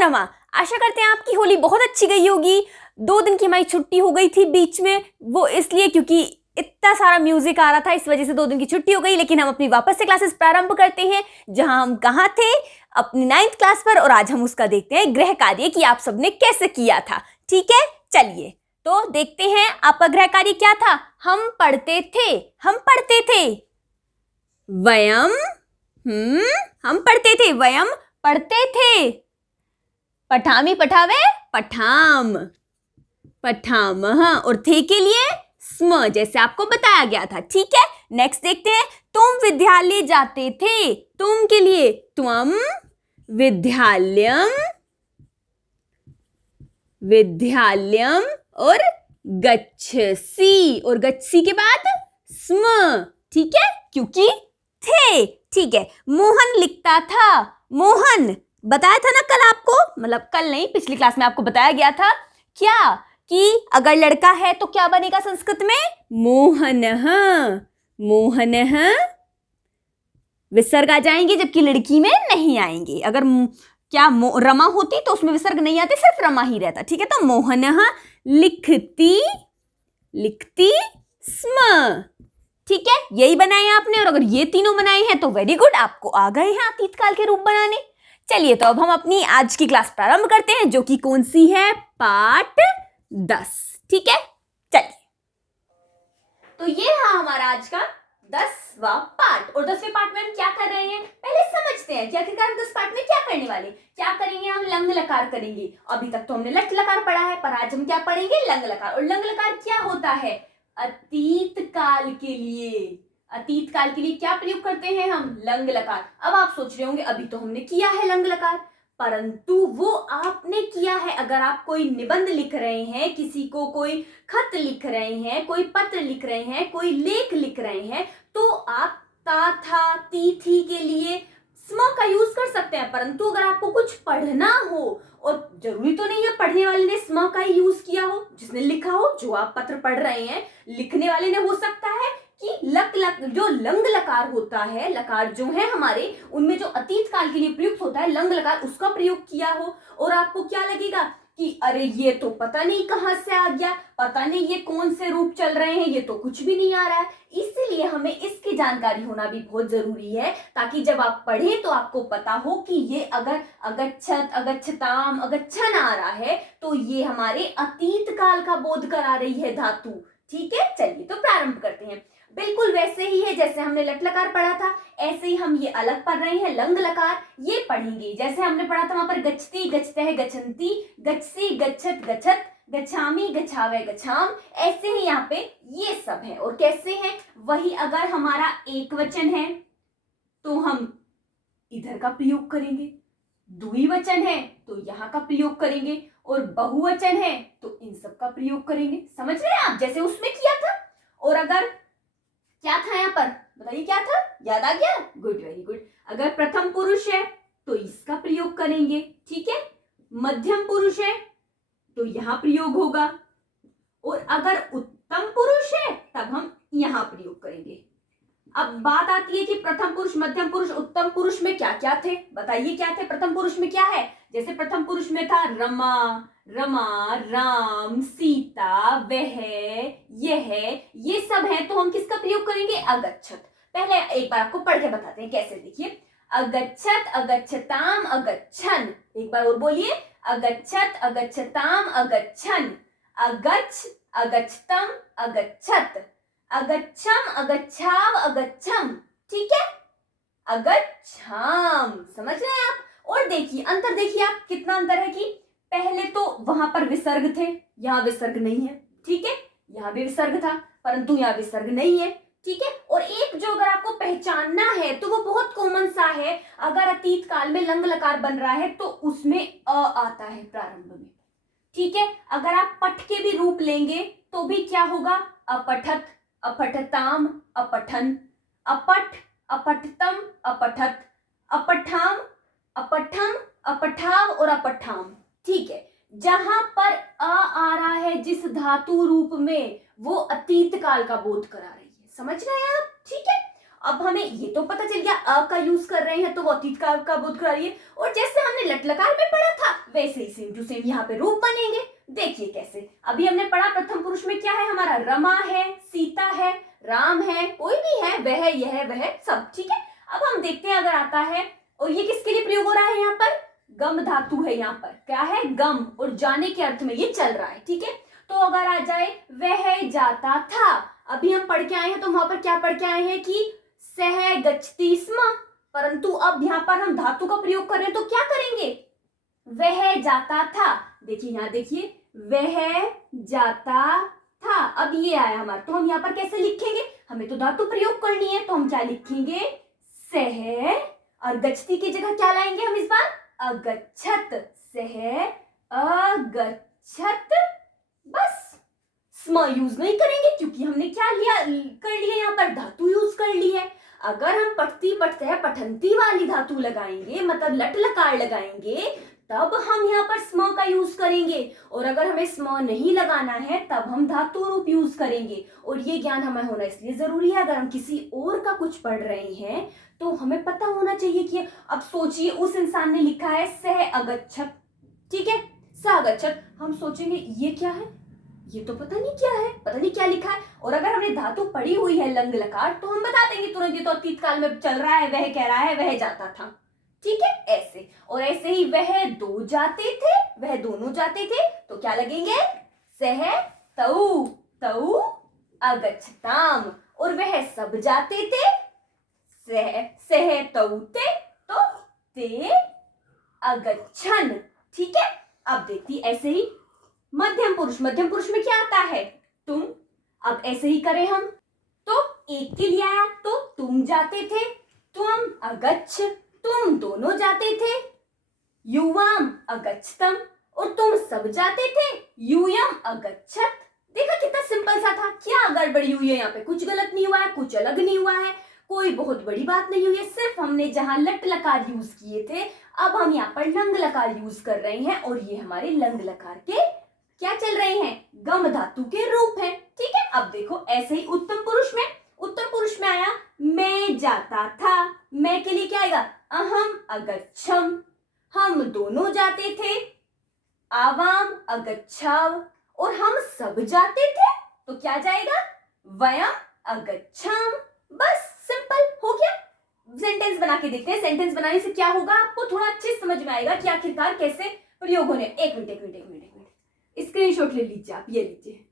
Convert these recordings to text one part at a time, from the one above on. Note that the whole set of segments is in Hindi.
रमा, आशा करते हैं आपकी होली बहुत अच्छी गई होगी। 2 दिन की हमारी छुट्टी हो गई थी बीच में, वो इसलिए क्योंकि इतना सारा म्यूजिक आ रहा था, इस वजह से 2 दिन की छुट्टी हो गई। लेकिन हम अपनी वापस से क्लासेस प्रारंभ करते हैं, जहां हम कहाँ थे, अपनी 9th क्लास पर। और आज हम उसका देखते हैं गृह कार्य कि आप सबने कैसे किया था। ठीक है, चलिए तो देखते हैं आपका गृह कार्य क्या था। हम पढ़ते थे वयम, हम पढ़ते थे, वयम पढ़ते थे। पठामी पठावे, पठाम, पठामह। और थे के लिए स्म, जैसे आपको बताया गया था। ठीक है, नेक्स्ट देखते हैं। तुम विद्यालय जाते थे, तुम के लिए त्वम, विद्यालयम, विद्यालयम। और गच्छसि, और गच्छसि के बाद स्म। ठीक है, क्योंकि थे। ठीक है, मोहन लिखता था, मोहन बताया था ना कल आपको, मतलब कल नहीं, पिछली क्लास में आपको बताया गया था क्या, कि अगर लड़का है तो क्या बनेगा संस्कृत में, मोहनः, मोहनः। विसर्ग आ जाएंगे, जबकि लड़की में नहीं आएंगे। अगर क्या रमा होती तो उसमें विसर्ग नहीं आते, सिर्फ रमा ही रहता। ठीक है, तो मोहनः लिखती, लिखती स्म। ठीक है, यही बनाए आपने। और अगर ये तीनों बनाए हैं तो वेरी गुड, आपको आ गए हैं अतीत काल के रूप बनाने। चलिए तो अब हम अपनी आज की क्लास प्रारंभ करते हैं, जो कि कौन सी है, पाठ 10। ठीक है, चलिए तो ये रहा हमारा आज का 10वां पाठ। और 10वें पाठ में हम क्या कर रहे हैं, पहले समझते हैं कि आखिरकार 10 पाठ में क्या करने वाले। क्या करेंगे, हम लंग लकार करेंगे। अभी तक तो हमने लट लकार पढ़ा है, पर आज हम क्या पढ़ेंगे, लंग लकार। और लंग लकार क्या होता है, अतीत काल के लिए, अतीत काल के लिए क्या प्रयोग करते हैं हम, लंग लकार। अब आप सोच रहे होंगे अभी तो हमने किया है लंग लकार, परंतु वो आपने किया है अगर आप कोई निबंध लिख रहे हैं, किसी को कोई खत लिख रहे हैं, कोई पत्र लिख रहे हैं, कोई लेख लिख रहे हैं, तो आप ता, था, ती, थी के लिए स्म का यूज कर सकते हैं। परंतु अगर आपको कुछ पढ़ना हो, और जरूरी तो नहीं है पढ़ने वाले ने स्म का ही यूज किया हो, जिसने लिखा हो, जो आप पत्र पढ़ रहे हैं, लिखने वाले ने हो सकता है कि जो लंग लकार होता है, लकार जो है हमारे, उनमें जो अतीत काल के लिए प्रयुक्त होता है लंग लकार, उसका प्रयोग किया हो। और आपको क्या लगेगा कि अरे ये तो पता नहीं कहां से आ गया, पता नहीं ये कौन से रूप चल रहे हैं, ये तो कुछ भी नहीं आ रहा है। इसलिए हमें इसकी जानकारी होना भी बहुत जरूरी है, ताकि जब आप पढ़ें तो आपको पता हो कि ये अगर अगच्छत, अगच्छताम, अगच्छन आ रहा है तो ये हमारे अतीत काल का बोध करा रही है धातु। ठीक है, चलिए तो प्रारंभ करते हैं। बिल्कुल वैसे ही है जैसे हमने लट लकार पढ़ा था, ऐसे ही हम ये अलग पढ़ रहे हैं, लंग लकार ये पढ़ेंगे। जैसे हमने पढ़ा था वहां पर गच्छति, गच्छते, गच्छन्ति, गच्छसि, गच्छत, गच्छत, गच्छामि, गच्छावे, गच्छाम, ऐसे ही यहाँ पे ये सब है। और कैसे है, वही अगर हमारा एक वचन है तो हम इधर का प्रयोग करेंगे, द्विवचन है तो यहाँ का प्रयोग करेंगे, और बहुवचन है तो इन सब का प्रयोग करेंगे। समझ रहे हैं आप, जैसे उसमें किया था। और अगर क्या था यहाँ पर, बताइए क्या था, याद आ गया, गुड, वेरी गुड। अगर प्रथम पुरुष है तो इसका प्रयोग करेंगे। ठीक है, मध्यम पुरुष है तो यहां प्रयोग होगा, और अगर उत्तम पुरुष है तब हम यहां प्रयोग करेंगे। अब बात आती है कि प्रथम पुरुष, मध्यम पुरुष, उत्तम पुरुष में क्या क्या थे, बताइए क्या थे। प्रथम पुरुष में क्या है, जैसे प्रथम पुरुष में था रमा, रमा, राम, सीता, वह, यह, ये सब है, तो हम किसका प्रयोग करेंगे, अगच्छत। पहले एक बार आपको पढ़ के बताते हैं कैसे, देखिए। अगच्छत, अगच्छताम, अगच्छन। एक बार और बोलिए, अगच्छत, अगच्छताम, अगच्छन, अगच्छ, अगच्छतम, अगच्छत, अगच्छम, अगच्छाव, अगच्छम। ठीक है, अगच्छाम। समझ रहे हैं आप। और देखिए अंतर, देखिए आप कितना अंतर है कि पहले तो वहां पर विसर्ग थे, यहां विसर्ग नहीं है। ठीक है, यहां भी विसर्ग था परंतु यहां विसर्ग नहीं है। ठीक है, और एक जो अगर आपको पहचानना है तो वो बहुत कॉमन सा है, अगर अतीत काल में लंग लकार बन रहा है तो उसमें अ आता है प्रारंभ में। ठीक है, अगर आप पठ के भी रूप लेंगे तो भी क्या होगा, अपठत, अपठताम, अपठन, अपठ, अपठतम, अपठत, अपठाम, अपठम, अपठाव और अपठाम। ठीक है, जहां पर आ रहा है जिस धातु रूप में, वो अतीत काल का बोध करा रही है। समझ रहे हैं आप। ठीक है, अब हमें ये तो पता चल गया अ का यूज कर रहे हैं तो वो अतीत काल का बोध करा रही है। और जैसे हमने लट लकार में पढ़ा था, वैसे ही सेम टू सेम यहाँ पे रूप बनेंगे। देखिए कैसे, अभी हमने पढ़ा प्रथम पुरुष में क्या है हमारा, रमा है, सीता है, राम है, कोई भी है, वह, यह, वह, सब। ठीक है, अब हम देखते हैं अगर आता है, और ये किसके लिए प्रयोग हो रहा है यहाँ पर, गम धातु है यहाँ पर, क्या है, गम, और जाने के अर्थ में ये चल रहा है। ठीक है, तो अगर आ जाए वह जाता था, अभी हम पढ़ के आए हैं तो वहां पर क्या पढ़ के आए हैं कि सह गच्छति स्म, परंतु अब यहाँ पर हम धातु का प्रयोग कर रहे हैं तो क्या करेंगे, वह जाता था। देखिए यहाँ देखिए, वह जाता था, अब ये आया हमारा, तो हम यहाँ पर कैसे लिखेंगे, हमें तो धातु प्रयोग करनी है, तो हम क्या लिखेंगे, सह, और गच्छति की जगह क्या लाएंगे हम इस बार, अगच्छत, सह अगच्छत, बस स्म यूज नहीं करेंगे क्योंकि हमने क्या लिया, कर लिया यहाँ पर धातु यूज कर ली है। अगर हम पठती पठते पठंती वाली धातु लगाएंगे, मतलब लट लकार लगाएंगे, तब हम यहाँ पर स्म का यूज करेंगे, और अगर हमें स्म नहीं लगाना है तब हम धातु रूप यूज करेंगे। और ये ज्ञान हमें होना इसलिए जरूरी है, अगर हम किसी और का कुछ पढ़ रहे हैं तो हमें पता होना चाहिए कि, अब सोचिए उस इंसान ने लिखा है सह अगच्छत, ठीक है, सह अगच्छत, हम सोचेंगे ये क्या है, ये तो पता नहीं क्या है, पता नहीं क्या लिखा है, और अगर हमने धातु पढ़ी हुई है लंग लकार तो हम बता देंगे तुरंत, ये तो अतीत काल में चल रहा है, वह कह रहा है वह जाता था। ठीक है, ऐसे, और ऐसे ही वह दो जाते थे, वह दोनों जाते थे, तो क्या लगेंगे, सह तौ तौ अगच्छताम, और वह सब जाते थे, सह तौ ते, तो ते अगच्छन। ठीक है, अब देखती ऐसे ही मध्यम पुरुष, मध्यम पुरुष में क्या आता है, तुम, अब ऐसे ही करें हम, तो एक के लिए आया, तो तुम जाते थे, तुम अगच्छ, तुम दोनों जाते थे, युवाम अगच्छतम, और तुम सब जाते थे, यूयम अगच्छत। देखा कितना सिंपल सा था, क्या गड़बड़ी हुई है यहाँ पे, कुछ गलत नहीं हुआ है, कुछ अलग नहीं हुआ है, कोई बहुत बड़ी बात नहीं हुई है, सिर्फ हमने जहां लट लकार यूज किए थे अब हम यहाँ पर लंग लकार यूज कर रहे हैं, और ये हमारे लंग लकार के क्या चल रहे हैं, गम धातु के रूप हैं। ठीक है, अब देखो ऐसे ही उत्तम पुरुष में, उत्तम पुरुष में आया मैं जाता था, मैं के लिए क्या आएगा, अहम अगच्छम, हम दोनों जाते थे, आवाम अगच्छाव, और हम सब जाते थे, तो क्या जाएगा, वयम अगच्छाम। बस सिंपल हो गया। सेंटेंस बना के देखते हैं, सेंटेंस बनाने से क्या होगा आपको थोड़ा अच्छे समझ में आएगा कि आखिरकार कैसे प्रयोग होने। एक मिनट स्क्रीनशॉट ले लीजिए, आप ये लीजिए।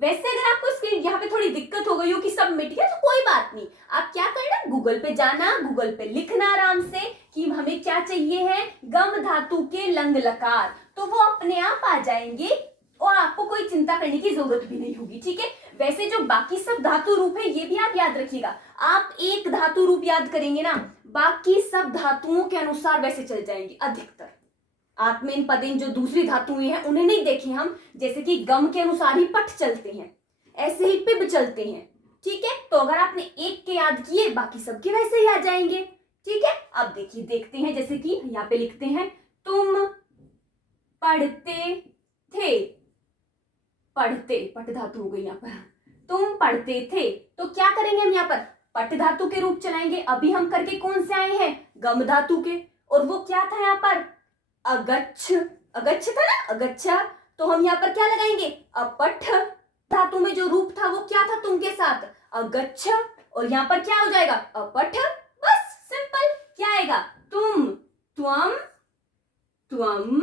वैसे अगर आपको स्क्रीन यहाँ पे थोड़ी दिक्कत हो गई हो कि सब मिट गया तो कोई बात नहीं, आप क्या करना, गूगल पे जाना, गूगल पे लिखना आराम से कि हमें क्या चाहिए है, गम धातु के लंग लकार, तो वो अपने आप आ जाएंगे और आपको कोई चिंता करने की जरूरत भी नहीं होगी। ठीक है, वैसे जो बाकी सब धातु रूप है ये भी आप याद रखिएगा, आप एक धातु रूप याद करेंगे ना, बाकी सब धातुओं के अनुसार वैसे चल जाएंगे अधिकतर। आत्मेन पदेन जो दूसरी धातुएं हैं उन्हें नहीं देखे हम, जैसे कि गम के अनुसार ही पठ चलते हैं, ऐसे ही पिब चलते हैं। ठीक है, तो अगर आपने एक के याद किए बाकी सबके वैसे ही आ जाएंगे। ठीक है, अब देखिए देखते हैं, जैसे कि यहाँ पे लिखते हैं तुम पढ़ते थे, पढ़ते पट धातु हो गई यहाँ पर, तुम पढ़ते थे, तो क्या करेंगे हम यहाँ पर पट धातु के रूप चलाएंगे। अभी हम करके कौन से आए हैं, गम धातु के, और वो क्या था यहाँ पर अगच्छ, अगच्छ था ना, अगच्छा, तो हम यहाँ पर क्या लगाएंगे अपठ, धातु में जो रूप था वो क्या था तुम के साथ अगच्छ, और यहाँ पर क्या हो जाएगा अपठ। बस सिंपल, क्या आएगा तुम, त्वम, त्वम,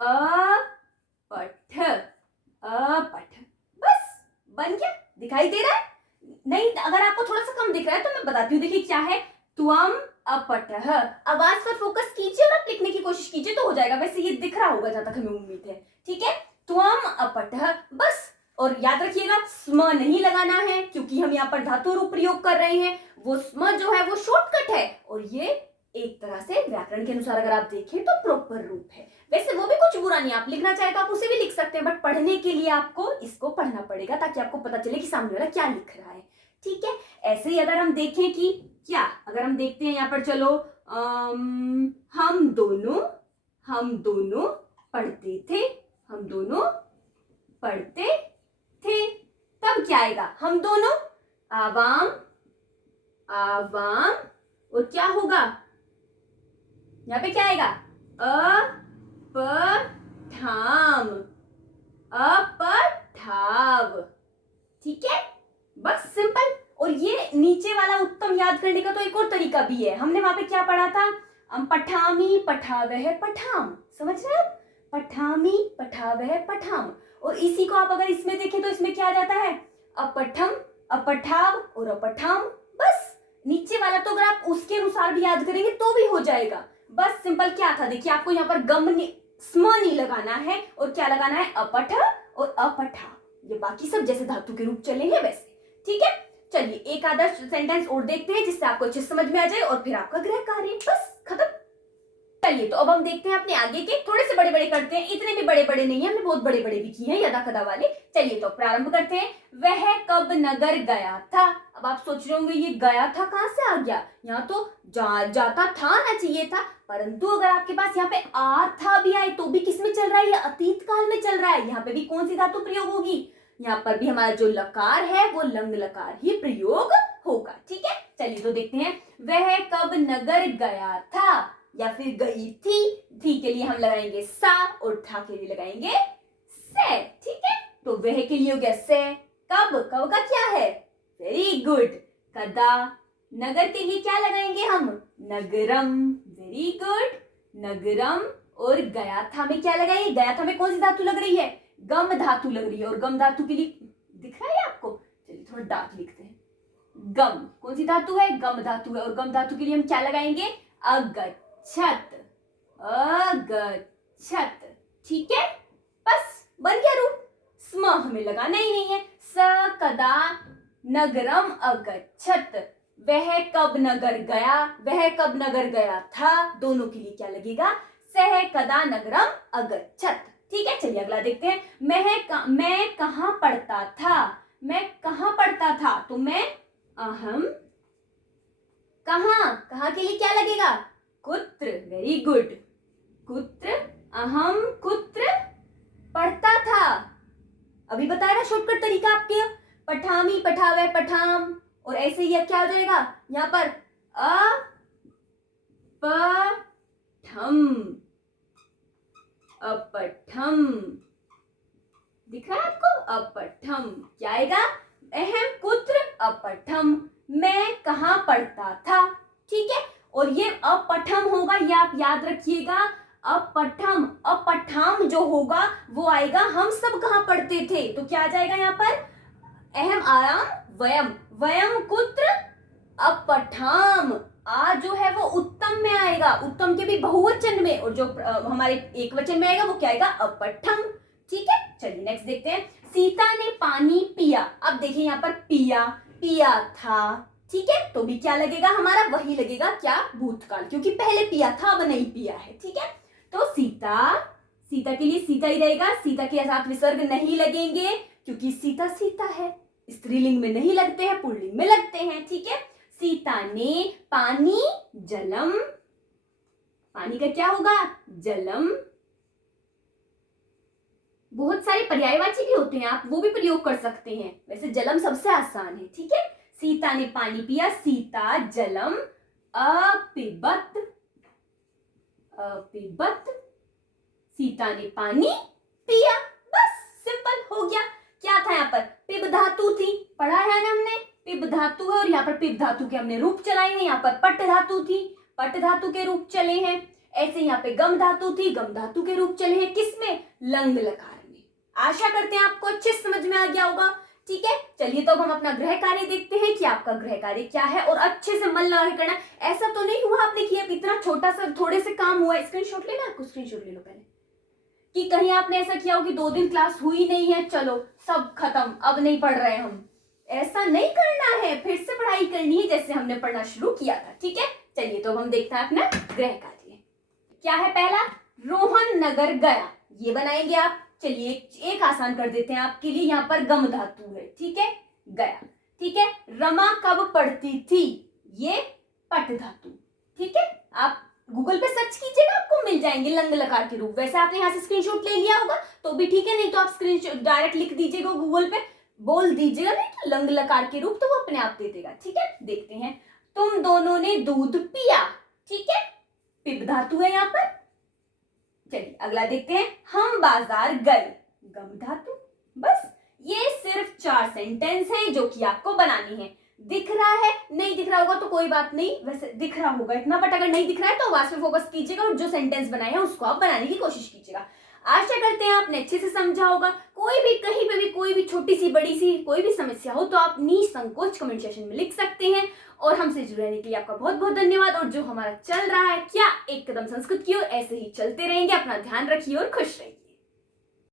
अपठ, अपठ, बस बन गया। दिखाई दे रहा है, नहीं अगर आपको थोड़ा सा कम दिख रहा है तो मैं बताती हूँ, देखिए क्या है, त्वम अपठः, आवाज पर फोकस कीजिए और आप लिखने की कोशिश कीजिए तो हो जाएगा, वैसे ये दिख रहा होगा जहां तक हमें उम्मीद है। ठीक है, त्वम अपठः, बस, और याद रखिएगा स्म नहीं लगाना है क्योंकि हम यहाँ पर धातु रूप प्रयोग कर रहे हैं, वो स्म जो है वो शॉर्टकट है, और ये एक तरह से व्याकरण के अनुसार अगर आप देखें तो प्रॉपर रूप है। वैसे वो भी कुछ बुरा नहीं, आप लिखना चाहे तो आप उसे भी लिख सकते हैं, बट पढ़ने के लिए आपको इसको पढ़ना पड़ेगा ताकि आपको पता चले कि सामने वाला क्या लिख रहा है। ठीक है, ऐसे ही अगर हम देखें कि क्या, अगर हम देखते हैं यहाँ पर, चलो हम दोनों पढ़ते थे, हम दोनों पढ़ते थे, तब क्या आएगा, हम दोनों, आवाम, आवाम, और क्या होगा यहाँ पे क्या आएगा अपठाम, अपठाव। ठीक है, बस सिंपल। और ये नीचे वाला उत्तम याद करने का तो एक और तरीका भी है। हमने वहां पे क्या पढ़ा था? पठामी पठावह पठाम, समझ रहे हैं आप? पठामी पठावह पठाम। और इसी को आप अगर इसमें देखें तो इसमें क्या आ जाता है? अपठम, अपठाव और अपठाम। बस नीचे वाला तो अगर आप उसके अनुसार भी याद करेंगे तो भी हो जाएगा। बस सिंपल क्या था, देखिए आपको यहाँ पर स्म नहीं लगाना है और क्या लगाना है? अपठ और अपठा। ये बाकी सब जैसे धातु के रूप चले हैं वैसे। ठीक है, चलिए एक आधा सेंटेंस और देखते हैं जिससे आपको अच्छे समझ में आ जाए और फिर आपका गृह कार्य बस खत्म। चलिए तो अब हम देखते हैं अपने आगे के, थोड़े से बड़े बड़े करते हैं, इतने भी बड़े बड़े नहीं है, हमने बहुत बड़े बड़े भी किए हैं यदा कदा वाले। चलिए तो प्रारंभ करते हैं। वह कब नगर गया था। अब आप सोच रहे होंगे ये गया था कहां से आ गया? यहाँ तो जाता था ना चाहिए था, परंतु अगर आपके पास यहाँ पे आ था भी आए तो भी किस में चल रहा है? ये अतीत काल में चल रहा है। यहाँ पे भी कौन सी धातु प्रयोग होगी? यहाँ पर भी हमारा जो लकार है वो लंग लकार ही प्रयोग होगा। ठीक है, चलिए तो देखते हैं। वह कब नगर गया था या फिर गई थी के लिए हम लगाएंगे सा और था के लिए लगाएंगे से। ठीक है, तो वह के लिए हो गया से। कब, कब का क्या है? Very good. कदा, नगर के लिए क्या लगाएंगे हम? नगरम। वेरी गुड, नगरम। और गया था में क्या लगाएंगे? गया था में कौन सी धातु लग रही है? गम धातु लग रही है। और गम धातु के लिए दिख रहा है आपको? चलिए थोड़ा डार्क लिखते हैं। गम कौन सी धातु है? गम धातु है। और गम धातु के लिए हम क्या लगाएंगे? अगच्छत, अगच्छत। ठीक है, बस बन गया रूप। स्म हमें लगाना ही नहीं है। स कदा नगरम अगच्छत। वह कब नगर गया, वह कब नगर गया था, दोनों के लिए क्या लगेगा? सह कदा नगरम अगच्छत। ठीक है, चलिए अगला देखते हैं। मैं कहां पढ़ता था। मैं कहां पढ़ता था, तो मैं अहम कहां, कहां के लिए क्या लगेगा? कुत्र। वेरी गुड, कुत्र, अहम कुत्र पढ़ता था। अभी बताया ना शॉर्टकट तरीका आपके। पठामी पठावे पठाम। और ऐसे ही क्या हो जाएगा यहाँ पर? अपठम, अपठम। दिख रहा है आपको? अपठम क्या आएगा? अहम कुत्र अपठम। मैं कहां पढ़ता था। ठीक है, और ये अपठम होगा, ये आप याद रखिएगा। अपठम, अपठाम जो होगा वो आएगा हम सब कहां पढ़ते थे, तो क्या आ जाएगा यहाँ पर? अहम आयाम वयम, वयम कुत्र अपठाम। आ जो है वो उत्तम में आएगा, उत्तम के भी बहुवचन में, और जो हमारे एक वचन में आएगा वो क्या आएगा? अपठम। ठीक है, चलिए नेक्स्ट देखते हैं। सीता ने पानी पिया। अब देखिए यहाँ पर पिया, पिया था। ठीक है, तो भी क्या लगेगा हमारा? वही लगेगा, क्या? भूतकाल, क्योंकि पहले पिया था अब नहीं पिया है। ठीक है, तो सीता, सीता के लिए सीता ही रहेगा। सीता के साथ विसर्ग नहीं लगेंगे क्योंकि सीता सीता है। स्त्रीलिंग में नहीं लगते हैं, पुल्लिंग में लगते हैं। ठीक है, सीता ने पानी, जलम। पानी का क्या होगा? जलम। बहुत सारे पर्यायवाची भी होते हैं, आप वो भी प्रयोग कर सकते हैं। वैसे जलम सबसे आसान है। ठीक है, सीता ने पानी पिया, सीता जलम अपिबत, अपिबत। सीता ने पानी पिया। बस सिंपल हो गया। क्या था यहाँ पर? पिब धातु थी, पढ़ा है ना हमने? पिब धातु है और यहाँ पर पिब धातु के हमने रूप चलाए हैं। यहाँ पर पट धातु थी, पट धातु के रूप चले हैं। ऐसे यहाँ पे गम धातु थी, गम धातु के रूप चले हैं। किसमें? लंग लकार में। आशा करते हैं आपको अच्छे समझ में आ गया होगा। ठीक है, चलिए तो अब हम अपना गृह कार्य देखते हैं कि आपका गृह कार्य क्या है, और अच्छे से मन लगा के करना। ऐसा तो नहीं हुआ आपने किया, इतना छोटा सा थोड़े से काम हुआ। स्क्रीनशॉट लेना, आपको स्क्रीनशॉट ले लो पहले, कि कहीं आपने ऐसा किया हो कि 2 दिन क्लास हुई नहीं है, चलो सब खत्म, अब नहीं पढ़ रहे हम। ऐसा नहीं करना है, फिर से पढ़ाई करनी है जैसे हमने पढ़ना शुरू किया था। ठीक है, चलिए तो हम देखते हैं अपना गृह कार्य क्या है। पहला, रोहन नगर गया, ये बनाएंगे आप। चलिए एक आसान कर देते हैं आपके लिए। यहाँ पर गम धातु है। ठीक है, गया। ठीक है, रमा कब पढ़ती थी, ये पट धातु। ठीक है, आप गूगल पे सर्च कीजिएगा, आपको मिल जाएंगे लंग लकार के रूप। वैसे आपने यहाँ से स्क्रीनशॉट ले लिया होगा तो भी ठीक है, नहीं तो आप स्क्रीनशॉट डायरेक्ट लिख दीजिएगा गूगल पे, बोल दीजिएगा, नहीं तो लंग लकार के रूप, तो वो अपने आप दे देगा। ठीक है, देखते हैं। तुम दोनों ने दूध पिया। ठीक है, पिब धातु है यहाँ पर। अगला देखते हैं, हम बाजार गए, गम धातु। बस ये सिर्फ 4 सेंटेंस हैं जो कि आपको बनानी है। दिख रहा है, नहीं दिख रहा होगा तो कोई बात नहीं, वैसे दिख रहा होगा इतना, बट अगर नहीं दिख रहा है तो आवाज पे फोकस कीजिएगा और जो सेंटेंस बनाए हैं उसको आप बनाने की कोशिश कीजिएगा। आशा करते हैं आपने अच्छे से समझा होगा। कोई भी कहीं पे भी कोई भी छोटी सी बड़ी सी कोई भी समस्या हो तो आप निसंकोच कमेंट सेक्शन में लिख सकते हैं। और हमसे जुड़े रहने के लिए आपका बहुत बहुत धन्यवाद। और जो हमारा चल रहा है क्या एक कदम संस्कृत की ओर, ऐसे ही चलते रहेंगे। अपना ध्यान रखिए और खुश रहिए।